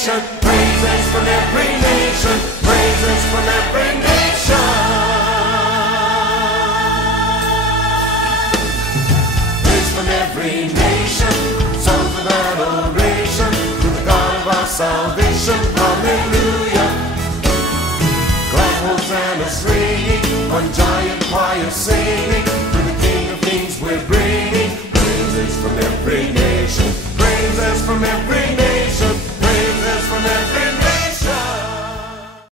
Praises from every nation, praises from every nation. Praise from every nation, songs of adoration to the God of our salvation. Hallelujah. Glad hosannas ringing, one giant choir singing.